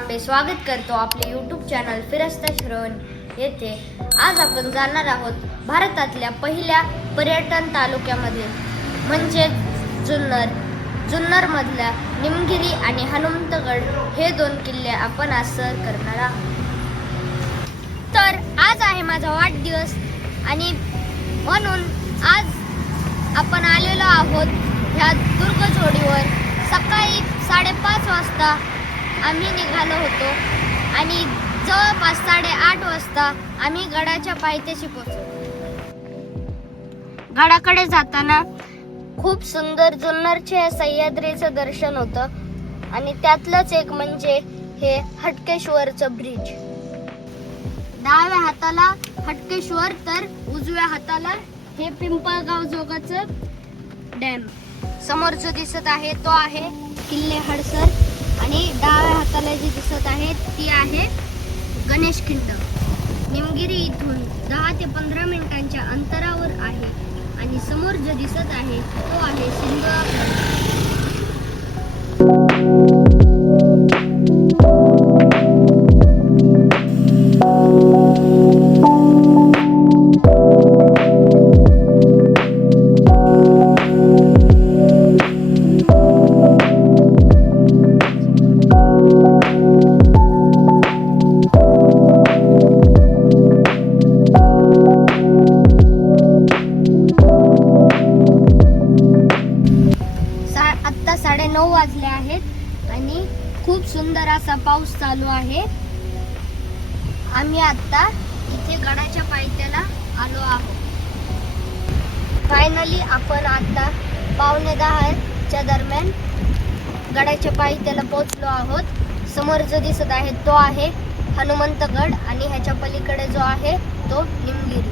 तांबे स्वागत करतो आपले यूट्यूब चॅनल फिरस्ता श्रवण येथे। आज आपण जाणार आहोत भारतातल्या पहिल्या पर्यटन तालुक्यामध्ये म्हणजे जुन्नर मधल्या निमगिरी आणि हनुमंतगड हे दोन किल्ले आपण आज सर करणार आहोत। तर आज आहे माझा वाढदिवस आणि म्हणून आज आपण आलेलो आहोत ह्या दुर्गजोडीवर। सकाळी 5:30 वाजता आम्ही निघालो होतो आणि जवळपास 8:30 वाजता आम्ही गडाच्या पायथ्याशी पोहोचलो। गडाकडे जाताना खूप सुंदर जुन्नरचे सह्याद्रीचं दर्शन होतं आणि त्यातलंच एक म्हणजे हे हटकेश्वरचं ब्रिज। डाव्या हाताला हटकेश्वर तर उजव्या हाताला हे पिंपळगाव जोगाचं डॅम। समोर जो दिसत आहे तो आहे किल्ले हडसर आणि डाव्या हाताला जी दिसत आहे ती आहे गणेश खिंड। निमगिरी इथून 10 ते 15 मिनिटांच्या अंतरावर आहे आणि समोर जो दिसत आहे तो आहे सिंधुदुर्ग। आता 9:30 वाजले आहेत आणि खूप सुंदर असा पाऊस चालू आहे। आम्ही आता इथे गडाच्या पायथ्याला आलो आहोत। फायनली आपण आता 9:45च्या दरम्यान गडाच्या पायथ्याला पोहोचलो आहोत। समोर जो दिसत आहे तो आहे हनुमंतगड आणि ह्याच्या पलीकडे जो आहे तो निमगिरी।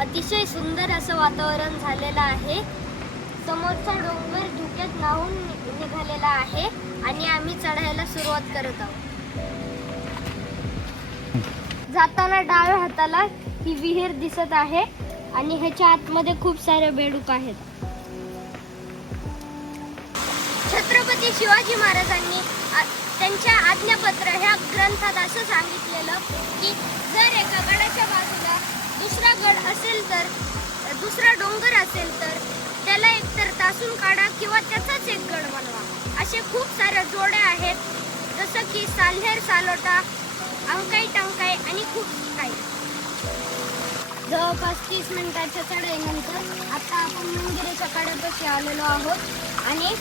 अतिशय सुंदर असं वातावरण झालेलं आहे। समोरचा डोंगर धुक्यात न्हाऊन निघालेला आहे आणि आम्ही चढायला सुरुवात करत आहोत। जाताना डाव्या हाताला ही विहीर दिसत आहे आणि ह्याच्या आतमध्ये खूप सारे बेडूक आहेत। छत्रपती शिवाजी महाराजांनी त्यांच्या आज्ञापत्र ह्या ग्रंथात असं सांगितलेलं की जर एका गडाच्या बाजूला दुसरा गड असेल तर दुसरा डोंगर असेल तर त्याला एकतर तासून काढा किंवा त्याचाच एक गड बनवा। असे खूप सारे जोडे आहेत जसं की साल्हेर सालोटा, अंकाई टंकाई आणि खूप काही। जवळपास 30 मिनिटाच्या चढाईनंतर आता आपण निमगिरीच्या कड्यापाशी आलेलो आहोत आणि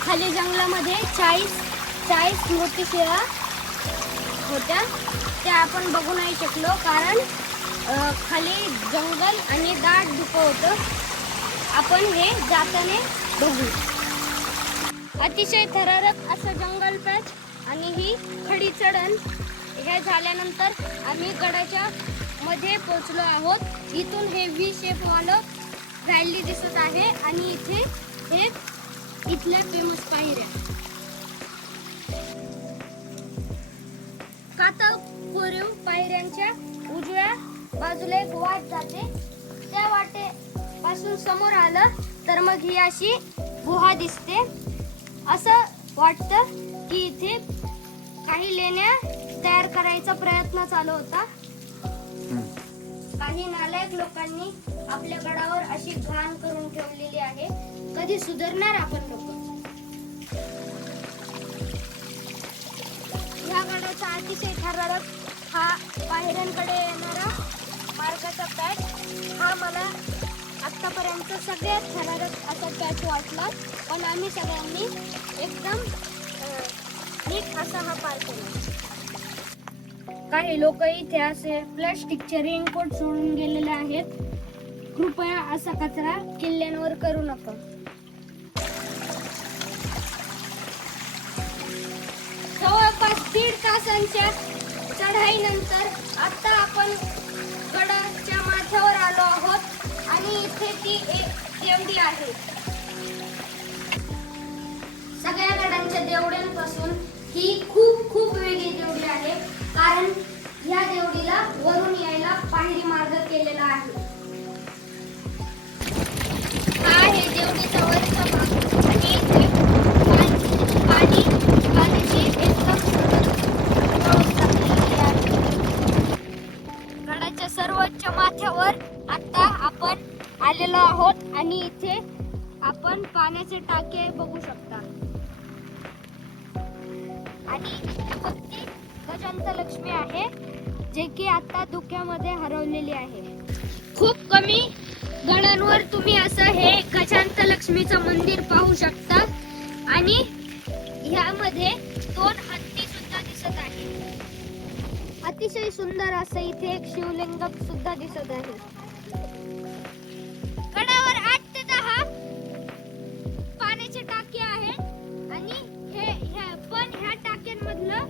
खाली जंगलामध्ये 40 मूर्तिशिळा होत्या त्या आपण बघू नाही शकलो कारण खाली जंगल आणि दाट धुकं होतं। आपण हे जाताना बघू। अतिशय थरारक असं जंगल पॅच आणि ही खडी चढण हे झाल्यानंतर आम्ही गडाच्या मध्ये पोहोचलो आहोत। इथून हे व्ही शेप वालं व्हॅली दिसत आहे आणि इथे हे इथल्या फेमस पायऱ्या। कातळकोरीव पायऱ्यांच्या उजव्या बाजूला एक वाट जाते। त्या वाटेपासून समोर आलं तर मग ही अशी गुहा दिसते। असं वाटतं की इथे काही लेण्या तयार करायचा प्रयत्न चालू होता। काही नालायक लोकांनी आपल्या गडावर अशी घाण करून ठेवलेली आहे। कधी सुधारणार आपण लोक? या गडाचा अतिशय थरारक हा पायऱ्यांकडे येणारा मार्गाचा पॅच हा मला आतापर्यंत सगळ्यात थरारक असा पॅच वाटला। पण आम्ही सगळ्यांनी एकदम नीट असा हा पार केला। काही लोक इथे असे प्लास्टिकचे रेनकोट सोडून गेलेले आहेत। कृपया असा कचरा किल्ल्यांवर करू नका। जवळपास 1.5 तासांच्या चढाईनंतर आता आपण गडाच्या माथ्यावर आलो आहोत आणि इथे ती एक देवडी आहे। सगळ्या गडांच्या देवड्यांपासून ही खूप वेगळी देवडी आहे कारण या देवडीला वरून यायला पायरी मार्ग केलेला आहे। हा आहे देवडीचा वरचा भाग आणि इथे पाणी गडावर आता आपण आलेलो आहोत आणि इथे आपण पाण्याचे टाके बघू शकता आणि कोणती गजांत लक्ष्मी आहे जे की आता धुक्यामध्ये हरवलेली आहे. खूप कमी गडांवर तुम्ही असं हे गजांत लक्ष्मीचं मंदिर पाहू शकता आणि यामध्ये 2 हत्ती सुद्धा दिसत आहे. अतिशय सुंदर असं इथे एक शिवलिंग सुद्धा दिसत आहे. गडावर 8 ते 10 पाण्याचे टाके आहेत आणि पण ह्या टाक्यांमधलं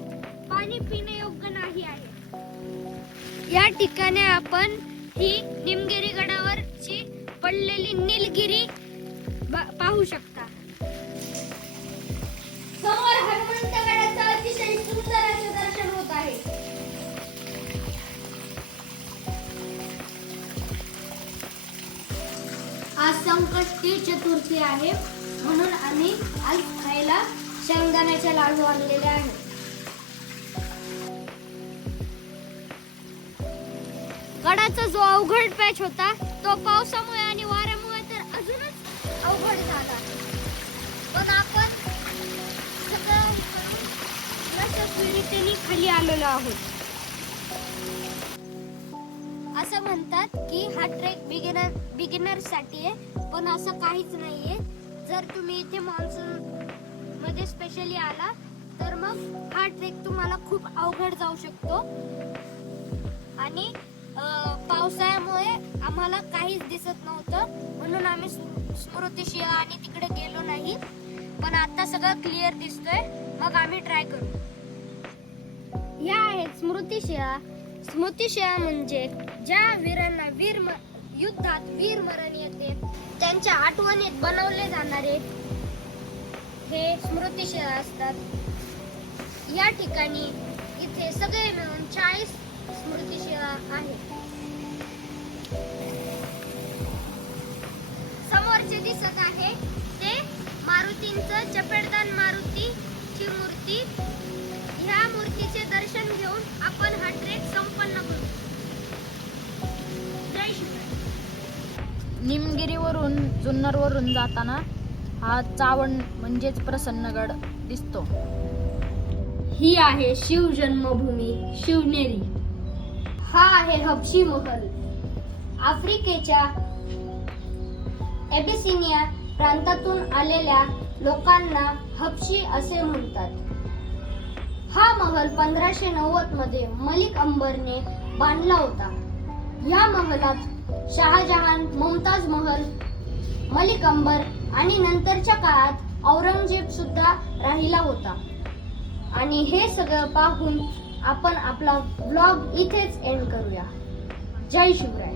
पाणी पिण्यायोग्य नाही आहे. या ठिकाणी आपण ही निमगिरी गडावरची पडलेली निलगिरी पाहू शकता. समोर हनुमंत गडाचं अतिशय सुंदर असे दर्शन होत आहे. आज संकष्टी चतुर्थी आहे म्हणून आम्ही आज खायला शेंगदाण्याचे लाडू आणलेले आहेत. गडाचा जो अवघड पॅच होता तो पावसामुळे आणि वाऱ्यामुळे तर अजूनच अवघड झाला. पण आपण सगळं यशस्वीरित्याने खाली आलेलो आहोत. असं म्हणतात की हा ट्रेक बिगिनर साठी आहे पण असं काहीच नाहीये. जर तुम्ही इथे मान्सून मध्ये स्पेशली आला तर मग हा ट्रेक तुम्हाला खूप अवघड जाऊ शकतो आणि पावसाळ्यामुळे आम्हाला काहीच दिसत नव्हतं म्हणून आम्ही स्मृतिशिळा आणि तिकडे गेलो नाही. पण आता सगळं क्लिअर दिसतोय मग आम्ही ट्राय करू. या आहेत स्मृतिशिळा. स्मृतिशिळा म्हणजे ज्या वीरांना युद्धात वीरमरण येते त्यांच्या आठवणीत बनवले जाणारे हे स्मृतिशिळा असतात. या ठिकाणी इथे सगळे मिळून 40 स्मृतिशिळा आहेत. समोरचे दिसत आहे ते मारुतींचं चपेटदान मारुतीची मूर्ती. ह्या मूर्तीचे दर्शन घेऊन आपण हा ट्रेक संपन्न करू. जय शिवराय. निमगिरीवरून जुन्नरवरून जाताना हा चावंड म्हणजेच प्रसन्नगड दिसतो. ही आहे शिव जन्मभूमी शिवनेरी. हा आहे हबशी महल. आफ्रिकेच्या एबिसिनिया प्रांतातून आलेल्या लोकांना हबशी असे म्हणतात. हा महल 1590 मध्ये मलिक अंबरने बांधला होता. या महलात शहाजहान, मुमताज महल, मलिक अंबर आणि नंतरच्या काळात औरंगजेब सुद्धा राहिला होता. आणि हे सगळं पाहून आपण आपला ब्लॉग इथेच एंड करूया. जय शिवराय.